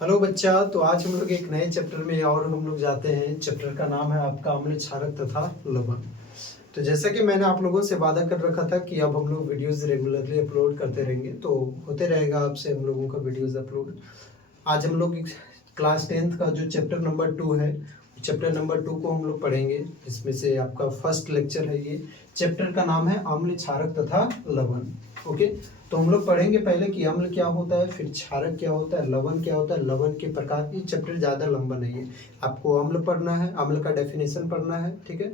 Hello बच्चा। तो आज हम लोग एक नए चैप्टर में और हम लोग जाते हैं। चैप्टर का नाम है आपका अम्ल क्षारक तथा लवण। तो जैसा कि मैंने आप लोगों से वादा कर रखा था कि अब हम लोग वीडियोस रेगुलरली अपलोड करते रहेंगे, तो होते रहेगा आपसे हम लोगों का वीडियोस अपलोड। आज हम लोग क्लास 10th का जो चैप्टर नंबर 2 है, चैप्टर नंबर 2 को हम लोग पढ़ेंगे। इसमें से आपका फर्स्ट लेक्चर है। ये चैप्टर का नाम है अम्ल क्षारक तथा लवण। ओके, तो हम लोग पढ़ेंगे पहले कि अम्ल क्या होता है, फिर क्षारक क्या होता है, लवण क्या होता है, लवण के प्रकार। ये चैप्टर ज़्यादा लंबा नहीं है, आपको अम्ल पढ़ना है, अम्ल का डेफिनेशन पढ़ना है, ठीक है।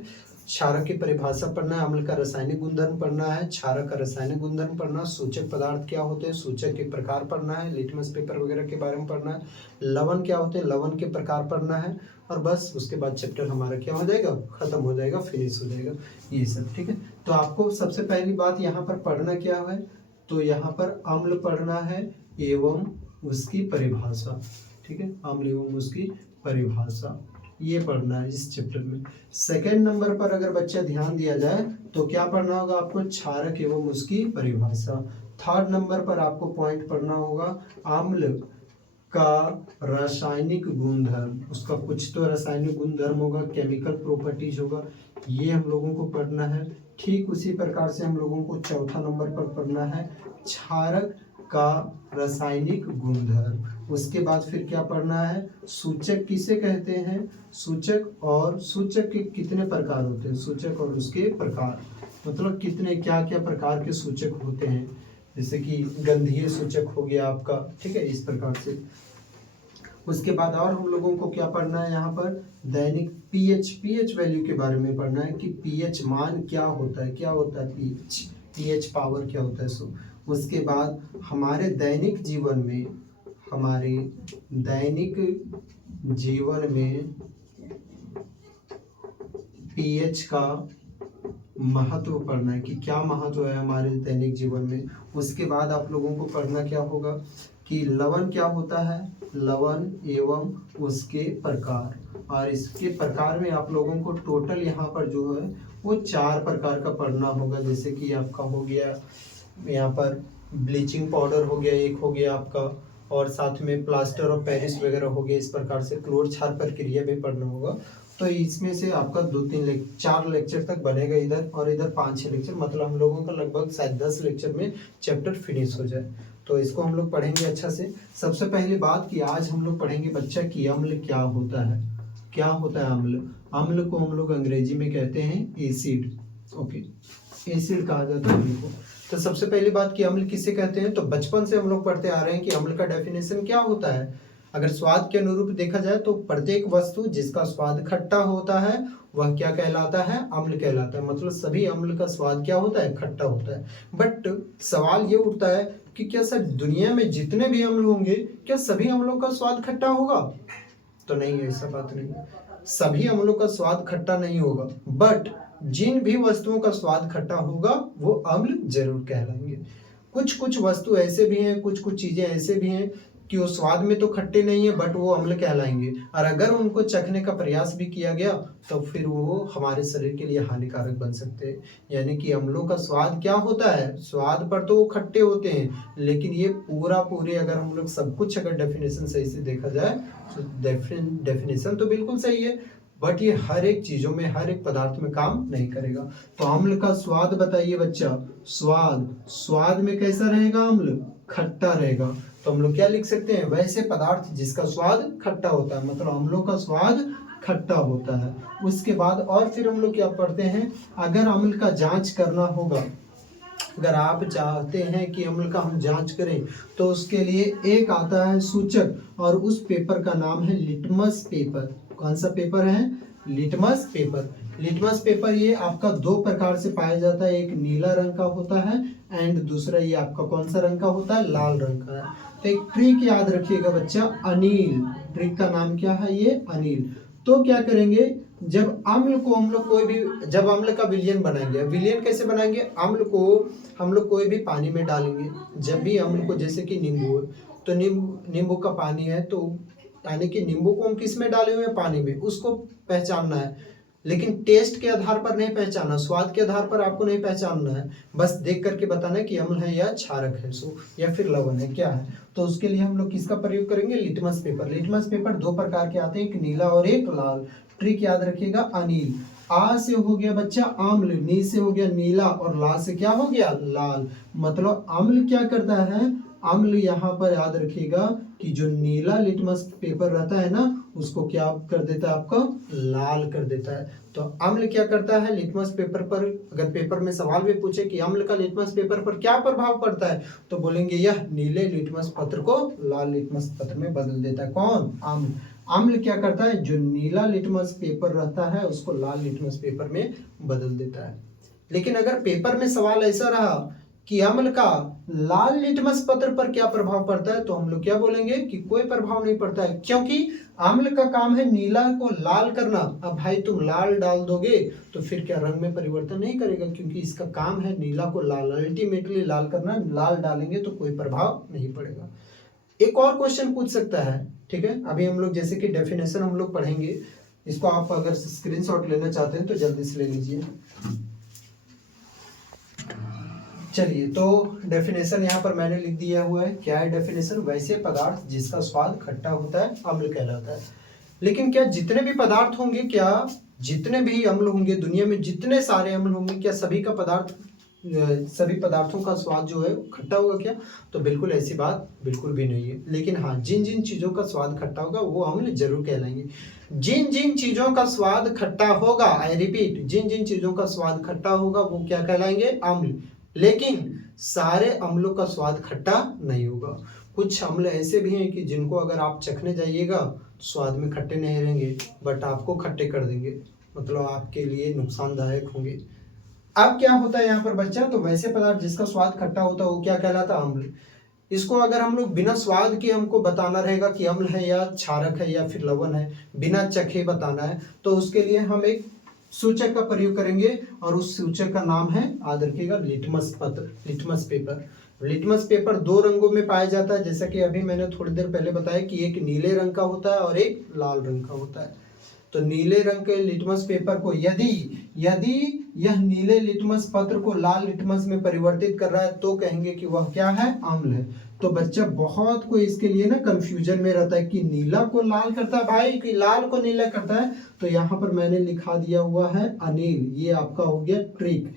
क्षारक की परिभाषा पढ़ना है, अम्ल का रासायनिक गुणधर्म पढ़ना है, क्षारक का रासायनिक गुणधर्म पढ़ना, सूचक पदार्थ क्या होते हैं, सूचक के प्रकार पढ़ना है, लिटमस पेपर वगैरह के बारे में पढ़ना है, लवण क्या होते हैं, लवण के प्रकार पढ़ना है, और बस उसके बाद चैप्टर हमारा क्या हो जाएगा, खत्म हो जाएगा, फिनिश हो जाएगा ये सब, ठीक है। तो आपको सबसे पहली बात यहाँ पर पढ़ना क्या है, तो यहाँ पर अम्ल पढ़ना है एवं उसकी परिभाषा, ठीक है। अम्ल एवं उसकी परिभाषा ये पढ़ना है इस चैप्टर में। सेकंड नंबर पर अगर बच्चा ध्यान दिया जाए तो क्या पढ़ना होगा आपको, क्षारक एवं उसकी परिभाषा। थर्ड नंबर पर आपको पॉइंट पढ़ना होगा अम्ल का रासायनिक गुणधर्म। उसका कुछ तो रासायनिक गुणधर्म होगा, केमिकल प्रॉपर्टीज होगा, ये हम लोगों को पढ़ना है। ठीक उसी प्रकार से हम लोगों को चौथा नंबर पर पढ़ना है क्षारक का रासायनिक गुणधर्म। उसके बाद फिर क्या पढ़ना है, सूचक किसे कहते हैं, सूचक, और सूचक के कितने प्रकार होते हैं, सूचक और उसके प्रकार, मतलब कितने क्या क्या प्रकार के सूचक होते हैं। जैसे कि गंधीय सूचक हो गया आपका, ठीक है, इस प्रकार से। उसके बाद और हम लोगों को क्या पढ़ना है यहाँ पर, दैनिक पीएच वैल्यू के बारे में पढ़ना है कि पीएच मान क्या होता है, क्या होता है पीएच पावर क्या होता है सो। उसके बाद हमारे दैनिक जीवन में, हमारे दैनिक जीवन में पीएच का महत्व पढ़ना है कि क्या महत्व है हमारे दैनिक जीवन में। उसके बाद आप लोगों को पढ़ना क्या होगा कि लवण क्या होता है, लवण एवं उसके प्रकार। और इसके प्रकार में आप लोगों को टोटल यहाँ पर जो है वो 4 प्रकार का पढ़ना होगा। जैसे कि आपका हो गया यहाँ पर ब्लीचिंग पाउडर हो गया, एक हो गया आपका, और साथ में प्लास्टर ऑफ पेरिस वगैरह हो गया। इस प्रकार से क्लोर क्षार प्रक्रिया भी पढ़ना होगा। तो इसमें से आपका 4 लेक्चर तक बनेगा इधर, और इधर 5-6 लेक्चर, मतलब हम लोगों का लगभग शायद 10 लेक्चर में चैप्टर फिनिश हो जाए। तो इसको हम लोग पढ़ेंगे अच्छा से। सबसे पहली बात कि आज हम लोग पढ़ेंगे बच्चा कि अम्ल क्या होता है। क्या होता है अम्ल, अम्ल को हम लोग अंग्रेजी में कहते हैं एसिड। ओके, एसिड कहा जाता है अम्ल को। तो सबसे पहली बात कि अम्ल किसे कहते हैं, तो बचपन से हम लोग पढ़ते आ रहे हैं कि अम्ल का डेफिनेशन क्या होता है। अगर स्वाद के अनुरूप देखा जाए तो प्रत्येक वस्तु जिसका स्वाद खट्टा होता है वह क्या कहलाता है, अम्ल कहलाता है। मतलब सभी अम्ल का स्वाद क्या होता है, खट्टा होता है। बट सवाल ये उठता है कि क्या सर दुनिया में जितने भी अम्ल होंगे क्या सभी अम्लों का स्वाद खट्टा होगा, तो नहीं, ऐसा बात नहीं। सभी अम्लों का स्वाद खट्टा नहीं होगा, बट जिन भी वस्तुओं का स्वाद खट्टा होगा वो अम्ल जरूर कहलाएंगे। कुछ कुछ वस्तु ऐसे भी हैं, कुछ कुछ चीजें ऐसे भी हैं कि वो स्वाद में तो खट्टे नहीं है बट वो अम्ल कहलाएंगे, और अगर उनको चखने का प्रयास भी किया गया तो फिर वो हमारे शरीर के लिए हानिकारक बन सकते हैं। यानी कि अम्लों का स्वाद क्या होता है, स्वाद पर तो वो खट्टे होते हैं, लेकिन ये पूरे अगर हम लोग सब कुछ अगर डेफिनेशन सही से देखा जाए तो डेफिनेशन तो बिल्कुल सही है, बट ये हर एक चीजों में, हर एक पदार्थ में काम नहीं करेगा। तो अम्ल का स्वाद बताइए बच्चा, स्वाद में कैसा रहेगा अम्ल, खट्टा रहेगा। तो हम लोग क्या लिख सकते हैं, वैसे पदार्थ जिसका स्वाद खट्टा होता है, मतलब अम्लों का स्वाद खट्टा होता है। उसके बाद और फिर हम लोग क्या पढ़ते हैं, अगर अम्ल का जांच करना होगा, अगर आप चाहते हैं कि अम्ल का हम जांच करें तो उसके लिए एक आता है सूचक, और उस पेपर का नाम है लिटमस पेपर। कौन सा पेपर है, लिटमस पेपर। लिटमस पेपर ये आपका 2 प्रकार से पाया जाता है, एक नीला रंग का होता है एंड दूसरा ये आपका कौन सा रंग का होता है, लाल रंग का है। तो एक ट्रिक याद रखिएगा बच्चा, अनिल, ट्रिक का नाम क्या है, ये अनिल। तो क्या करेंगे, जब अम्ल को हम लोग कोई भी, जब अम्ल का विलयन बनाएंगे, विलयन कैसे बनाएंगे, अम्ल को हम लोग कोई भी पानी में डालेंगे। जब भी अम्ल को, जैसे कि नींबू है तो नींबू का पानी है, तो यानी कि नींबू को हम किस में डाले हुए हैं, पानी में, उसको पहचानना है। लेकिन टेस्ट के आधार पर नहीं पहचानना, स्वाद के आधार पर आपको नहीं पहचानना है, बस देख करके बताना है कि अम्ल है या क्षारक है सो, या फिर लवण है क्या है। तो उसके लिए हम लोग किसका प्रयोग करेंगे, लिटमस पेपर। लिटमस पेपर दो प्रकार के आते हैं, एक नीला और एक लाल। ट्रिक याद रखिएगा, अनिल, आ से हो गया बच्चा आम्ल, नी से हो गया नीला और ला से क्या हो गया, लाल। मतलब अम्ल क्या करता है, अम्ल यहाँ पर याद रखिएगा कि जो नीला लिटमस पेपर रहता है ना, उसको क्या कर देता है, आपका लाल कर देता है। तो अम्ल क्या करता है लिटमस पेपर पर, अगर पेपर में सवाल भी पूछे कि अम्ल का लिटमस पेपर पर क्या प्रभाव पड़ता है, तो बोलेंगे यह नीले लिटमस पत्र को लाल लिटमस पत्र में बदल देता है। कौन, अम्ल। अम्ल क्या करता है, जो नीला लिटमस पेपर रहता है उसको लाल लिटमस पेपर में बदल देता है। लेकिन अगर पेपर में सवाल ऐसा रहा कि अम्ल का लाल लिटमस पत्र पर क्या प्रभाव पड़ता है, तो हम लोग क्या बोलेंगे कि कोई प्रभाव नहीं पड़ता है, क्योंकि अम्ल का काम है नीला को लाल करना। अब भाई तुम लाल डाल दोगे तो फिर क्या रंग में परिवर्तन नहीं करेगा, क्योंकि इसका काम है नीला को लाल, अल्टीमेटली लाल करना। लाल डालेंगे तो कोई प्रभाव नहीं पड़ेगा। एक और क्वेश्चन पूछ सकता है, ठीक है। अभी हम लोग जैसे कि डेफिनेशन हम लोग पढ़ेंगे, इसको आप अगर स्क्रीनशॉट लेना चाहते हैं तो जल्दी से ले लीजिए। चलिए, तो डेफिनेशन यहाँ पर मैंने लिख दिया हुआ है। क्या है डेफिनेशन, वैसे पदार्थ जिसका स्वाद खट्टा होता है अम्ल कहलाता है। लेकिन क्या जितने भी पदार्थ होंगे, क्या जितने भी अम्ल होंगे दुनिया में, जितने सारे अम्ल होंगे, क्या सभी पदार्थों का स्वाद जो है खट्टा होगा क्या, तो बिल्कुल ऐसी बात बिल्कुल भी नहीं है। लेकिन हाँ, जिन जिन चीजों का स्वाद खट्टा होगा वो अम्ल जरूर कहलाएंगे। जिन जिन चीजों का स्वाद खट्टा होगा, आई रिपीट, जिन जिन चीजों का स्वाद खट्टा होगा वो क्या कहलाएंगे, अम्ल। लेकिन सारे अम्लों का स्वाद खट्टा नहीं होगा। कुछ अम्ल ऐसे भी हैं कि जिनको अगर आप चखने जाइएगा स्वाद में खट्टे नहीं रहेंगे, बट आपको खट्टे कर देंगे, मतलब आपके लिए नुकसानदायक होंगे। अब क्या होता है यहाँ पर बच्चा, तो वैसे पदार्थ जिसका स्वाद खट्टा होता है वो क्या कहलाता है, अम्ल। इसको अगर हम लोग बिना स्वाद के हमको बताना रहेगा कि अम्ल है या क्षारक है या फिर लवण है, बिना चखे बताना है, तो उसके लिए हम एक सूचक का प्रयोग करेंगे और उस सूचक का नाम है, याद रखिएगा, लिटमस पत्र, लिटमस पेपर। लिटमस पेपर दो रंगों में पाया जाता है, जैसा कि अभी मैंने थोड़ी देर पहले बताया कि एक नीले रंग का होता है और एक लाल रंग का होता है। तो नीले रंग के लिटमस पेपर को यदि यह नीले लिटमस पत्र को लाल लिटमस में परिवर्तित कर रहा है तो कहेंगे कि वह क्या है, अम्ल है। तो बच्चा बहुत कोई इसके लिए ना कंफ्यूजन में रहता है कि नीला को लाल करता है भाई कि लाल को नीला करता है, तो यहाँ पर मैंने लिखा दिया हुआ है अनिल। ये आपका हो गया ट्रिक।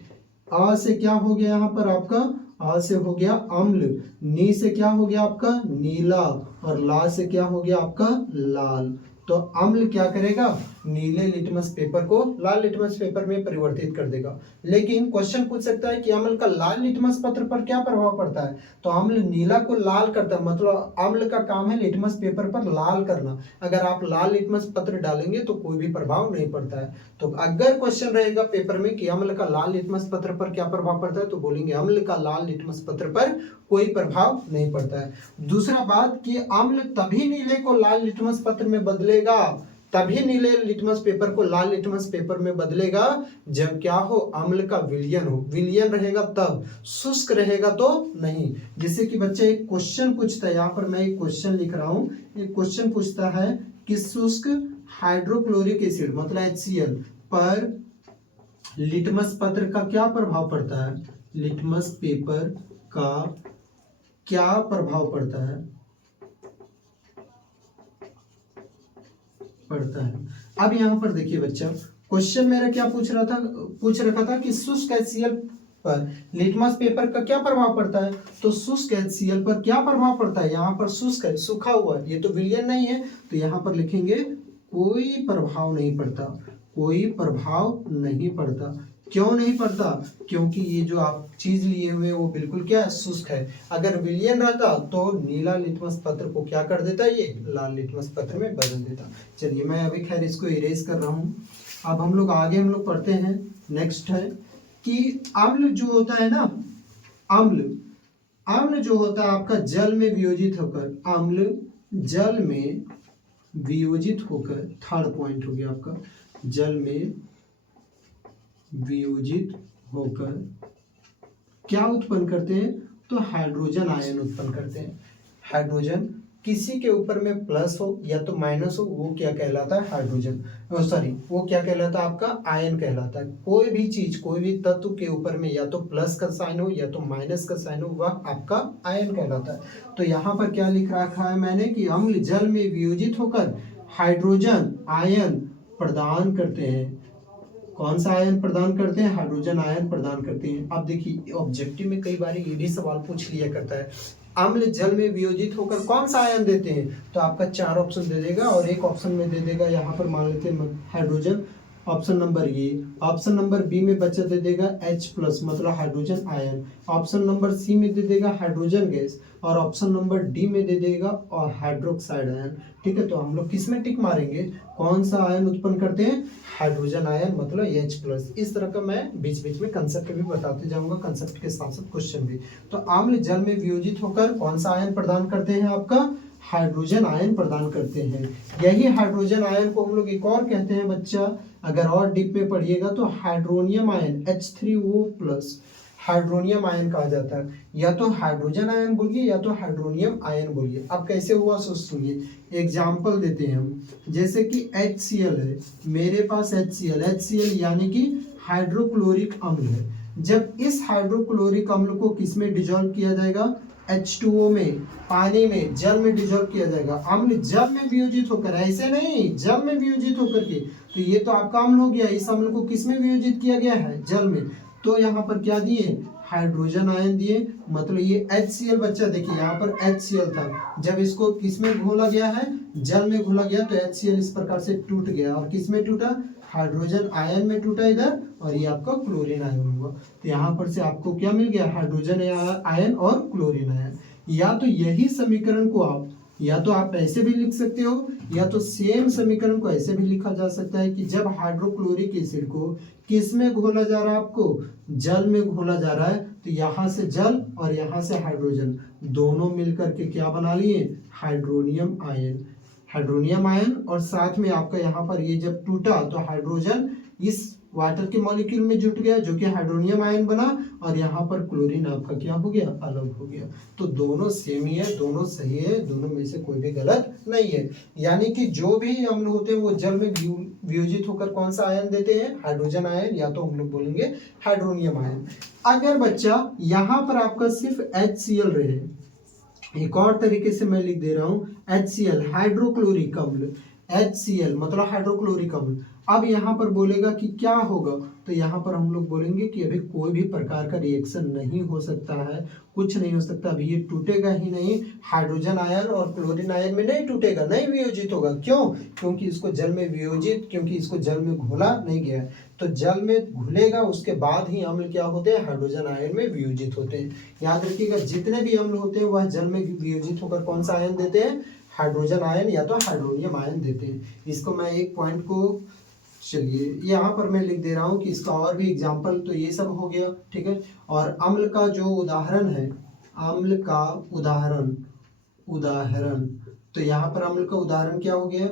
आ से क्या हो गया यहाँ पर आपका, आ से हो गया अम्ल, नी से क्या हो गया आपका नीला और ला से क्या हो गया आपका लाल। तो अम्ल क्या करेगा, नीले लिटमस पेपर को लाल लिटमस पेपर में परिवर्तित कर देगा। लेकिन क्वेश्चन पूछ सकता है कि अम्ल का लाल लिटमस पत्र पर क्या प्रभाव पड़ता है, तो अम्ल नीला को लाल करता है, मतलब अम्ल का काम है लिटमस पेपर पर लाल करना। अगर आप लाल लिटमस पत्र डालेंगे तो कोई भी प्रभाव नहीं पड़ता है। तो अगर क्वेश्चन रहेगा पेपर में कि अम्ल का लाल लिटमस पत्र पर क्या प्रभाव पड़ता है, तो बोलेंगे अम्ल का लाल लिटमस पत्र पर कोई प्रभाव नहीं पड़ता है। दूसरा बात कि अम्ल तभी नीले को लाल लिटमस पत्र में बदलेगा, तभी नीले लिटमस पेपर को लाल लिटमस पेपर में बदलेगा जब क्या हो, अम्ल का विलयन हो। विलयन रहेगा तब, शुष्क रहेगा तो नहीं। जैसे कि बच्चे एक क्वेश्चन पूछता है, यहाँ पर मैं एक क्वेश्चन लिख रहा हूं, एक क्वेश्चन पूछता है कि शुष्क हाइड्रोक्लोरिक एसिड मतलब HCl पर लिटमस पत्र का क्या प्रभाव पड़ता है, लिटमस पेपर का क्या प्रभाव पड़ता है, अब यहाँ पर देखिए बच्चा, क्वेश्चन मेरा क्या पूछ रखा था कि शुष्क HCl पर लिटमस पेपर का क्या प्रभाव पड़ता है। तो शुष्क HCl पर क्या प्रभाव पड़ता है, यहाँ पर शुष्क है, सूखा हुआ है, ये तो विलयन नहीं है, तो यहाँ पर लिखेंगे कोई प्रभाव नहीं पड़ता, कोई प्रभाव नहीं पड़ता। क्यों नहीं पड़ता, क्योंकि ये जो आप चीज लिए हुए वो बिल्कुल क्या है, शुष्क है। अगर विलयन रहता तो नीला लिटमस पत्र को क्या कर देता, ये लाल लिटमस पत्र में बदल देता। चलिए मैं अभी खैर इसको इरेज कर रहा हूँ। अब हम लोग आगे पढ़ते हैं। नेक्स्ट है कि अम्ल जो होता है ना, अम्ल जो होता है आपका जल में वियोजित होकर, अम्ल जल में वियोजित होकर, थर्ड पॉइंट हो गया आपका, जल में वियोजित होकर क्या उत्पन्न करते हैं, तो हाइड्रोजन आयन उत्पन्न करते हैं। हाइड्रोजन किसी के ऊपर में प्लस हो या तो माइनस हो, वो क्या कहलाता है? हाइड्रोजन। सॉरी, वो क्या कहलाता है? आपका आयन कहलाता है। कोई भी चीज, कोई भी तत्व के ऊपर में या तो प्लस का साइन हो या तो माइनस का साइन हो, वह आपका आयन कहलाता है। तो यहाँ पर क्या लिख रखा है मैंने कि अम्ल जल में वियोजित होकर हाइड्रोजन आयन प्रदान करते हैं। कौन सा आयन प्रदान करते हैं? हाइड्रोजन आयन प्रदान करते हैं। अब देखिए ऑब्जेक्टिव में कई बार ये भी सवाल पूछ लिया करता है, अम्ल जल में वियोजित होकर कौन सा आयन देते हैं? तो आपका 4 ऑप्शन दे देगा और एक ऑप्शन में दे देगा यहाँ पर मान लेते हैं hydrogen, option number A. Option number B में बच्चा दे देगा H+ मतलब hydrogen ion. Option number C में दे देगा हाइड्रोजन गैस और ऑप्शन नंबर डी में दे देगा और हाइड्रोक्साइड आयन। ठीक है, तो हम लोग किस में टिक मारेंगे? कौन सा आयन उत्पन्न करते हैं? हाइड्रोजन आयन मतलब H+। इस तरह का मैं बीच बीच में कंसेप्ट भी बताते जाऊंगा, कंसेप्ट के साथ साथ क्वेश्चन भी। तो अम्ल जल में वियोजित होकर कौन सा आयन प्रदान करते हैं? आपका हाइड्रोजन आयन प्रदान करते हैं। यही हाइड्रोजन आयन को हम लोग एक और कहते हैं बच्चा, अगर और डीप में पढ़िएगा तो hydronium ion H3O+ hydronium ion कहा जाता है। या तो हाइड्रोजन आयन बोलिए या तो हाइड्रोनियम आयन बोलिए। अब कैसे हुआ सो सुनिए, एग्जाम्पल देते हैं हम। जैसे कि HCl है, मेरे पास HCl यानी कि हाइड्रोक्लोरिक अम्ल है। जब इस हाइड्रोक्लोरिक अम्ल को किस में डिजोल्व किया जाएगा? H2O में, पानी में, जल में डिजोल्व किया जाएगा। अम्ल जल में वियोजित होकर, ऐसे नहीं, जल में वियोजित होकर के, तो ये तो आपका अम्ल हो गया। इस अम्ल को किस में वियोजित किया गया है? जल में। तो यहाँ पर क्या दिए? हाइड्रोजन आयन दिए। मतलब ये HCl बच्चा देखिए यहाँ पर HCl था, जब इसको किस में घोला गया है? जल में घोला गया, तो HCl इस प्रकार से टूट गया। और किस में टूटा? हाइड्रोजन आयन में टूटा इधर, और ये आपका क्लोरीन आयन हुआ। तो यहाँ पर से आपको क्या मिल गया? हाइड्रोजन आयन और क्लोरीन आयन। या तो यही समीकरण को आप या तो आप ऐसे भी लिख सकते हो, या तो सेम समीकरण को ऐसे भी लिखा जा सकता है कि जब हाइड्रोक्लोरिक एसिड को किस में घोला जा रहा है? आपको जल में घोला जा रहा है, तो यहाँ से जल और यहाँ से हाइड्रोजन दोनों मिलकर के क्या बना लिए? Hydronium ion. हाइड्रोनियम आयन, और साथ में आपका यहाँ पर ये जब टूटा तो हाइड्रोजन इस वाटर के मॉलिक्यूल में जुट गया जो कि हाइड्रोनियम आयन बना, और यहाँ पर क्लोरीन आपका क्या हो गया? अलग हो गया। तो दोनों सेम ही है, दोनों सही है, दोनों में से कोई भी गलत नहीं है। यानी कि जो भी अम्ल होते हैं वो जल में वियोजित होकर कौन सा आयन देते हैं? हाइड्रोजन आयन, या तो हम लोग बोलेंगे हाइड्रोनियम आयन। अगर बच्चा यहाँ पर आपका सिर्फ HCl रहे, एक और तरीके से मैं लिख दे रहा हूं HCl हाइड्रोक्लोरिक अम्ल, HCl मतलब हाइड्रोक्लोरिक अम्ल। अब यहाँ पर बोलेगा कि क्या होगा? तो यहाँ पर हम लोग बोलेंगे कि अभी कोई भी प्रकार का रिएक्शन नहीं हो सकता है, कुछ नहीं हो सकता, अभी ये टूटेगा ही नहीं। हाइड्रोजन आयन और क्लोरीन आयन में नहीं टूटेगा, नहीं वियोजित होगा। क्यों? क्योंकि इसको जल में घोला नहीं गया है। तो जल में घुलेगा, उसके बाद ही अम्ल क्या होते हैं? हाइड्रोजन आयन में वियोजित होते हैं। याद रखिएगा, जितने भी अम्ल होते हैं वह जल में वियोजित होकर कौन सा आयन देते हैं? हाइड्रोजन आयन या तो हाइड्रोनियम आयन देते हैं। इसको मैं एक पॉइंट को, चलिए यहाँ पर मैं लिख दे रहा हूँ कि इसका और भी एग्जाम्पल, तो ये सब हो गया। ठीक है, और अम्ल का जो उदाहरण है, अम्ल का उदाहरण, तो यहाँ पर अम्ल का उदाहरण क्या हो गया?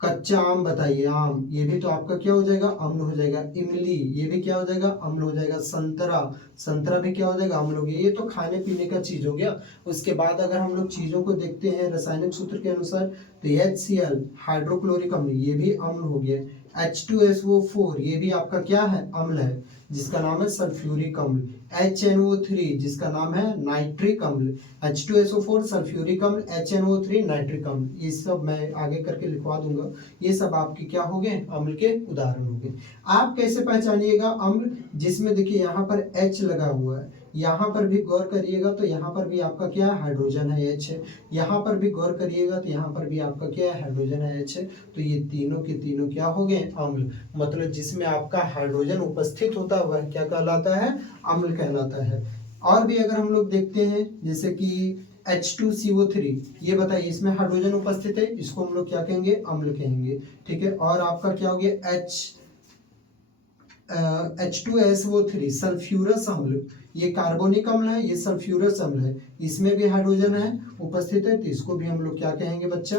कच्चा आम बताइए, आम, ये भी तो आपका क्या हो जाएगा? अम्ल हो जाएगा। इमली, ये भी क्या हो जाएगा? अम्ल हो जाएगा। संतरा भी क्या हो जाएगा? अम्ल हो गया। ये तो खाने पीने का चीज हो गया। उसके बाद अगर हम लोग चीजों को देखते हैं रासायनिक सूत्र के अनुसार, तो HCl हाइड्रोक्लोरिक अम्ल, ये भी अम्ल हो गया। H2SO4 ये भी आपका क्या है? अम्ल है, जिसका नाम है सल्फ्यूरिक अम्ल। HNO3 जिसका नाम है नाइट्रिक अम्ल। H2SO4 सल्फ्यूरिक अम्ल, HNO3 नाइट्रिक अम्ल। ये सब मैं आगे करके लिखवा दूंगा। ये सब आपके क्या हो गए? अम्ल के उदाहरण हो गए। आप कैसे पहचानिएगा अम्ल? जिसमें देखिए यहाँ पर H लगा हुआ है, यहाँ पर भी गौर करिएगा तो यहाँ पर भी आपका क्या है? हाइड्रोजन है, H है। यहाँ पर भी गौर करिएगा तो यहाँ पर भी आपका क्या है? हाइड्रोजन है, H है। तो ये तीनों के तीनों क्या हो गए? अम्ल। मतलब जिसमें आपका हाइड्रोजन उपस्थित होता है वह क्या कहलाता है? अम्ल कहलाता है। और भी अगर हम लोग देखते हैं, जैसे कि H2CO3, ये बताइए इसमें हाइड्रोजन उपस्थित है, इसको हम लोग क्या कहेंगे? अम्ल कहेंगे। ठीक है, और आपका क्या हो गया? H2SO3 सल्फ्यूरस अम्ल, ये कार्बोनिक अम्ल है, ये सल्फ्यूरस अम्ल है, इसमें भी हाइड्रोजन है उपस्थित है, तो इसको भी हम लोग क्या कहेंगे बच्चा?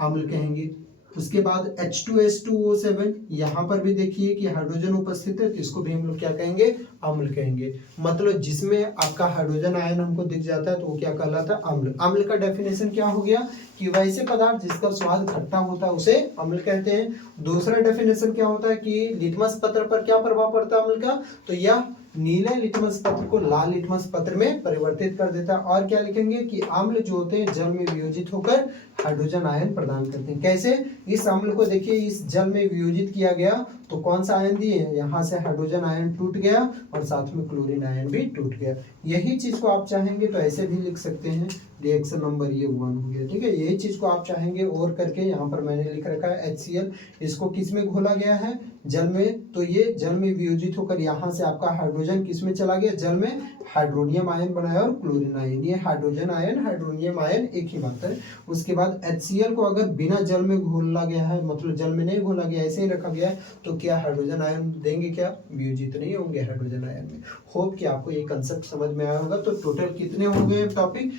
अम्ल कहेंगे। उसके बाद H2S2O7, यहाँ पर भी देखिए कि हाइड्रोजन उपस्थित है, तो इसको भी हम लोग क्या कहेंगे? अम्ल कहेंगे। मतलब जिसमें आपका हाइड्रोजन आयन हमको दिख जाता है तो वो क्या कहलाता है, अम्ल। अम्ल का डेफिनेशन क्या हो गया कि वैसे पदार्थ जिसका स्वाद खट्टा होता है उसे अम्ल कहते हैं। दूसरा डेफिनेशन क्या होता है कि लिटमस पत्र पर क्या प्रभाव पड़ता है अम्ल का, तो यह नीले लिटमस पत्र को लाल लिटमस पत्र में परिवर्तित कर देता है। और क्या लिखेंगे कि अम्ल जो होते हैं जल में वियोजित होकर हाइड्रोजन आयन प्रदान करते हैं। कैसे, इस अम्ल को देखिए इस जल में वियोजित किया गया तो कौन सा आयन दिए, यहाँ से हाइड्रोजन आयन टूट गया और साथ में क्लोरीन आयन भी टूट गया। यही चीज को आप चाहेंगे तो ऐसे भी लिख सकते हैं, रिएक्शन नंबर ये 1 हो गया, ठीक है। यही चीज को आप चाहेंगे और करके यहाँ पर मैंने लिख रखा है HCl, इसको किस में घोला गया है, जल में, तो ये जल में वियोजित होकर यहाँ से आपका हाइड्रोजन किस में चला गया, जल में हाइड्रोनियम आयन बनाया और क्लोरीन आयन, ये हाइड्रोजन आयन हाइड्रोनियम आयन एक ही बात है। उसके बाद HCl को अगर बिना जल में घोला गया है, मतलब जल में नहीं घोला गया, ऐसे ही रखा गया है, तो क्या हाइड्रोजन आयन देंगे, क्या वियोजित नहीं होंगे हाइड्रोजन आयन में। होप कि आपको ये कंसेप्ट समझ में आया होगा। तो टोटल कितने हो गए टॉपिक,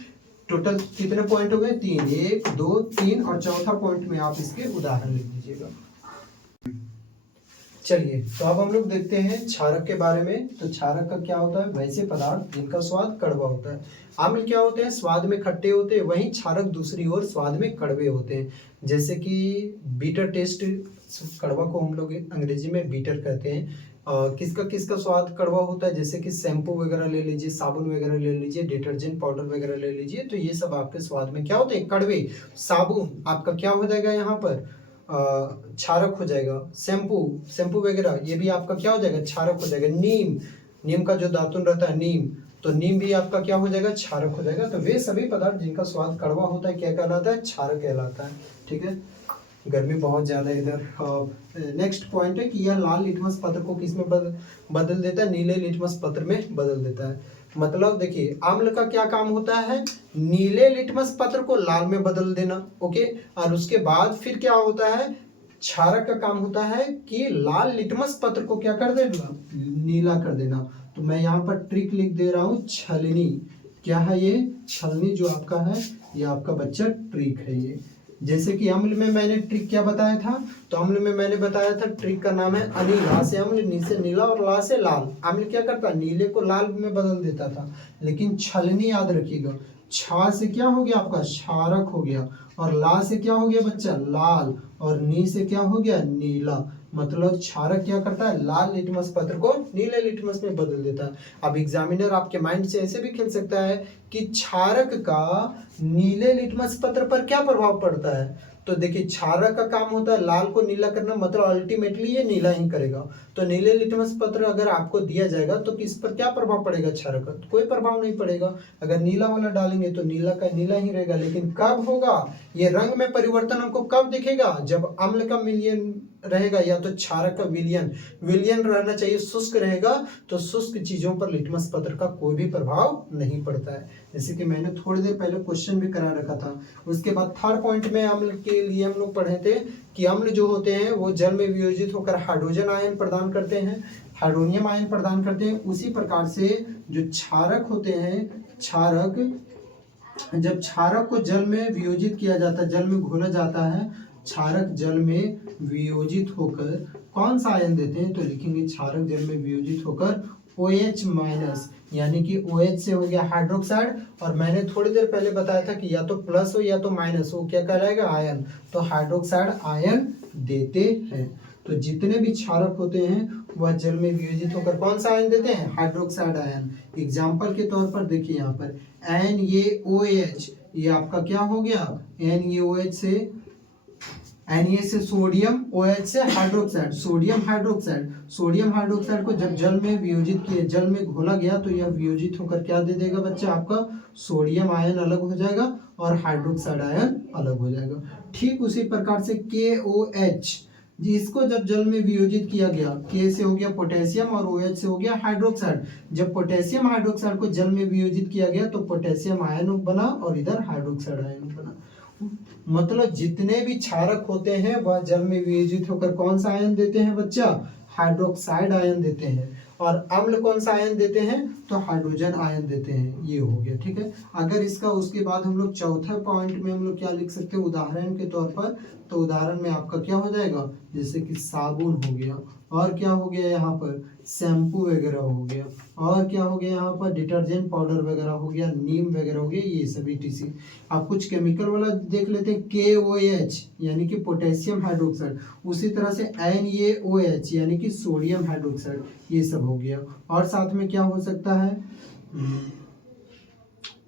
टोटल कितने पॉइंट हो गए, 3, 1 2 3 और चौथा पॉइंट में आप इसके उदाहरण लिख दीजिएगा। चलिए तो अब हम लोग देखते हैं क्षारक के बारे में। तो क्षारक का क्या होता है, वैसे पदार्थ जिनका स्वाद कड़वा होता है। अम्ल क्या होते हैं, स्वाद में खट्टे होते हैं, वहीं क्षारक दूसरी ओर स्वाद में कड़वे होते हैं। जैसे कि बीटर टेस्ट, कड़वा को हम लोग अंग्रेजी में बीटर कहते हैं। किसका किसका स्वाद कड़वा होता है, जैसे कि शैम्पू वगैरह ले लीजिए, साबुन वगैरह ले लीजिए, डिटर्जेंट पाउडर वगैरह ले लीजिए, तो ये सब आपके स्वाद में क्या होते हैं, कड़वे। साबुन आपका क्या हो जाएगा, यहाँ पर क्षारक हो जाएगा। शैम्पू वगैरह ये भी आपका क्या हो जाएगा, क्षारक हो जाएगा। नीम का जो दातुन रहता है नीम, तो नीम भी आपका क्या हो जाएगा, क्षारक हो जाएगा। तो वे सभी पदार्थ जिनका स्वाद कड़वा होता है क्या कहलाता है, क्षारक कहलाता है, ठीक है। गर्मी बहुत ज्यादा है इधर। नेक्स्ट पॉइंट है कि यह लाल लिटमस पत्र को किस में बदल देता है, नीले लिटमस पत्र में बदल देता है। मतलब देखिए अम्ल का क्या काम होता है, नीले लिटमस पत्र को लाल में बदल देना, ओके। और उसके बाद फिर क्या होता है, क्षारक का काम होता है कि लाल लिटमस पत्र को क्या कर देना, नीला कर देना। तो मैं यहाँ पर ट्रिक लिख दे रहा हूँ, छलनी। क्या है ये, छलनी जो आपका है, ये आपका बच्चा ट्रिक है ये। जैसे कि अम्ल में मैंने ट्रिक क्या बताया था, तो अम्ल में मैंने बताया था ट्रिक का नाम है अनिल। ला से अम्ल, नी से नीला और ला से लाल। अम्ल क्या करता है, नीले को लाल में बदल देता था, लेकिन छलनी याद रखिएगा, छा से क्या हो गया आपका, क्षारक हो गया, और ला से क्या हो गया बच्चा, लाल, और नी से क्या हो गया, नीला। मतलब क्षारक क्या करता है, लाल लिटमस पत्र को नीले लिटमस में बदल देता है। अब एग्जामिनर आपके माइंड से ऐसे भी खेल सकता है कि क्षारक का नीले लिटमस पत्र पर क्या प्रभाव पड़ता है। तो देखिए क्षारक का काम होता है लाल को नीला करना, मतलब अल्टीमेटली ये नीला ही करेगा। तो नीले लिटमस पत्र अगर आपको दिया जाएगा तो किस पर क्या प्रभाव पड़ेगा, क्षारक का कोई प्रभाव नहीं पड़ेगा। अगर नीला वाला डालेंगे तो नीला का नीला ही रहेगा। लेकिन कब होगा ये रंग में परिवर्तन, हमको कब दिखेगा, जब अम्ल का मिलियन रहेगा या तो क्षारक का विलियन रहना चाहिए, शुष्क रहेगा, तो शुष्क चीजों पर लिटमस पत्र का कोई भी प्रभाव नहीं पड़ता है। जैसे कि मैंने थोड़ी देर पहले क्वेश्चन भी करा रखा था। उसके बाद थर्ड पॉइंट में अम्ल के लिए हम लोग पढ़े थे कि अम्ल जो होते हैं वो जल में वियोजित होकर हाइड्रोजन आयन प्रदान करते हैं, हाइड्रोनियम आयन प्रदान करते हैं। उसी प्रकार से जो क्षारक होते हैं, जब क्षारक को जल में वियोजित किया जाता है, जल में घोला जाता है, क्षारक जल में वियोजित होकर कौन सा आयन देते हैं, तो लिखेंगे क्षारक जल में वियोजित होकर OH- यानी कि OH से हो गया हाइड्रोक्साइड, और मैंने थोड़ी देर पहले बताया था कि या तो प्लस हो या तो माइनस हो, क्या कहलाएगा, आयन। तो हाइड्रोक्साइड आयन देते हैं। तो जितने भी क्षारक होते हैं वह जल में वियोजित होकर कौन सा आयन देते हैं, हाइड्रोक्साइड आयन। एग्जाम्पल के तौर पर देखिए यहाँ पर NaOH, ये आपका क्या हो गया, NaOH से सोडियम, OH से हाइड्रोक्साइड, सोडियम हाइड्रोक्साइड को जब जल में वियोजित किए, जल में घोला गया, तो यह वियोजित होकर क्या दे देगा बच्चा, आपका सोडियम आयन अलग हो जाएगा और हाइड्रोक्साइड आयन अलग हो जाएगा। ठीक उसी प्रकार से KOH, इसको जब जल में वियोजित किया गया, K से हो गया पोटेशियम और OH से हो गया हाइड्रोक्साइड। जब पोटेशियम हाइड्रोक्साइड को जल में वियोजित किया गया तो पोटेशियम आयन बना और इधर हाइड्रोक्साइड आयन बना। मतलब जितने भी क्षारक होते हैं वह जल में वियोजित होकर कौन सा आयन देते हैं बच्चा, हाइड्रोक्साइड आयन देते हैं। और अम्ल कौन सा आयन देते हैं, तो हाइड्रोजन आयन देते हैं। ये हो गया, ठीक है। अगर इसका उसके बाद हम लोग चौथा पॉइंट में हम लोग क्या लिख सकते हैं, उदाहरण के तौर पर, तो उदाहरण में आपका क्या हो जाएगा, जैसे कि साबुन हो गया, और क्या हो गया यहाँ पर शैम्पू वगैरह हो गया, और क्या हो गया यहाँ पर डिटर्जेंट पाउडर वगैरह हो गया, नीम वगैरह हो गया, ये सभी टीसी। आप कुछ केमिकल वाला देख लेते हैं, KOH यानी कि पोटेशियम हाइड्रोक्साइड, उसी तरह से NaOH यानी कि सोडियम हाइड्रोक्साइड, ये सब हो गया। और साथ में क्या हो सकता है,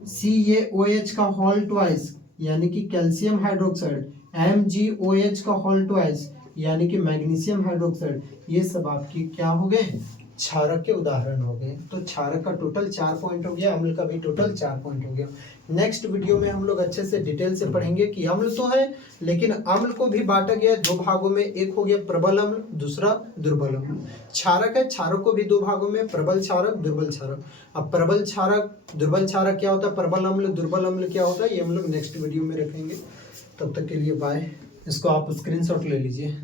CaOH का होल ट्वाइस यानी कि कैल्शियम हाइड्रोक्साइड, MgOH का होल ट्वाइस यानी कि मैग्नीशियम हाइड्रोक्साइड, ये सब आपकी क्या हो गए, क्षारक के उदाहरण हो गए। तो क्षारक का टोटल 4 पॉइंट हो गया, अम्ल का भी टोटल 4 पॉइंट हो गया। नेक्स्ट वीडियो में हम लोग अच्छे से डिटेल से पढ़ेंगे कि अम्ल तो है, लेकिन अम्ल को भी बांटा गया 2 भागों में, एक हो गया प्रबल अम्ल, दूसरा दुर्बल अम्ल। क्षारक है, क्षारक को भी 2 भागों में, प्रबल क्षारक, दुर्बल क्षारक। अब प्रबल क्षारक दुर्बल क्षारक क्या होता है, प्रबल अम्ल दुर्बल अम्ल क्या होता है, ये हम लोग नेक्स्ट वीडियो में रखेंगे। तब तक के लिए बाय। इसको आप स्क्रीनशॉट ले लीजिए।